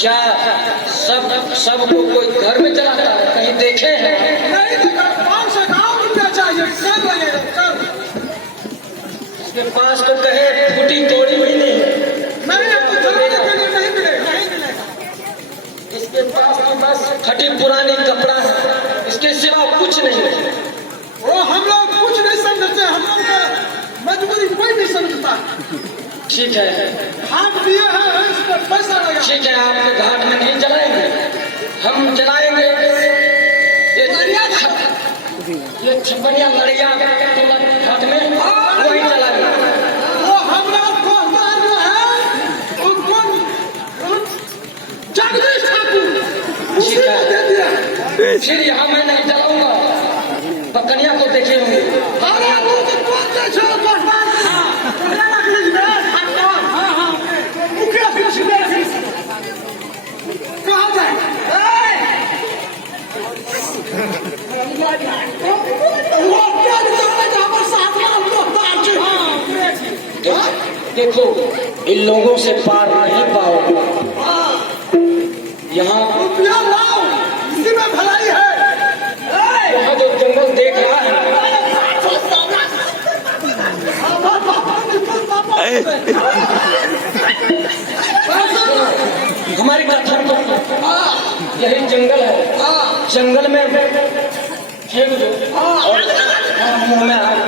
क्या सबको कोई घर में चलाता है? कहीं देखे हैं? नहीं देखा। 551 रुपया चाहिए, कर लगेगा कर। इसके पास तो कहे फूटी तोड़ी भी नहीं है। नहीं आपको चलाने के लिए नहीं मिलेगा, नहीं मिलेगा। इसके पास तो बस फटी पुरानी कपड़ा है, इसके सिवा कुछ नहीं है। वो हम लोग कुछ नहीं समझते, हम लोग का मजबूरी कोई नहीं समझता। ठीक है, हाथ दिए हैं इस पर पैसा लगा। ठीक है, आपके घाट में नहीं जलाएंगे, हम जलाएंगे ये छपनिया लड़िया घाट में वही जलाएंगे। वो हम लोग को हमारा जो है उनको फिर यहाँ मैं नहीं चलाऊंगा। बकरिया को देखे होंगे। अरे तू तो कौन से छो भगवान कल्याण कृष्ण हां हां मुखिया कृष्ण कहां जाए वो क्या निकलना जहां पर साथ में हम लोग पार देखो इन लोगों से पार नहीं पाओगे। यहाँ रुपया लाओ इसी में भलाई है यहाँ जो जंगल देख रहा है हमारी कथा तो यही जंगल है। जंगल में फेंक दो और मुंह में आग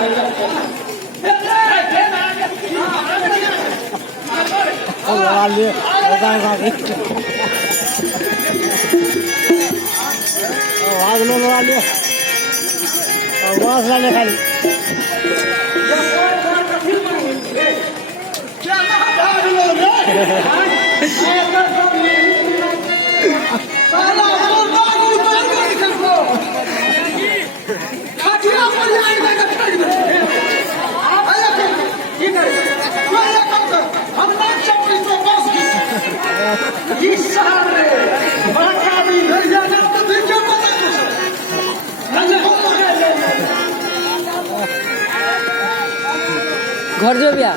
घर जो भैया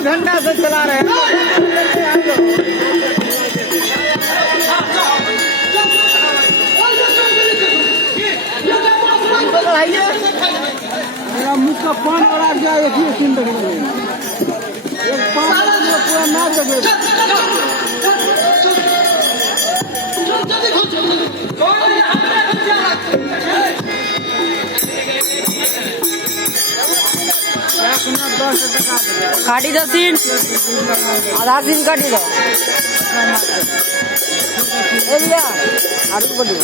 घंटा से चला रहे हैं। मेरा मुँह का पान और आ गया एक ही सीन देख रहे हैं। एक पान पूरा ना देखे। काटी दो सीन, आधा सीन काटी दो। भैया आगे बढ़ो।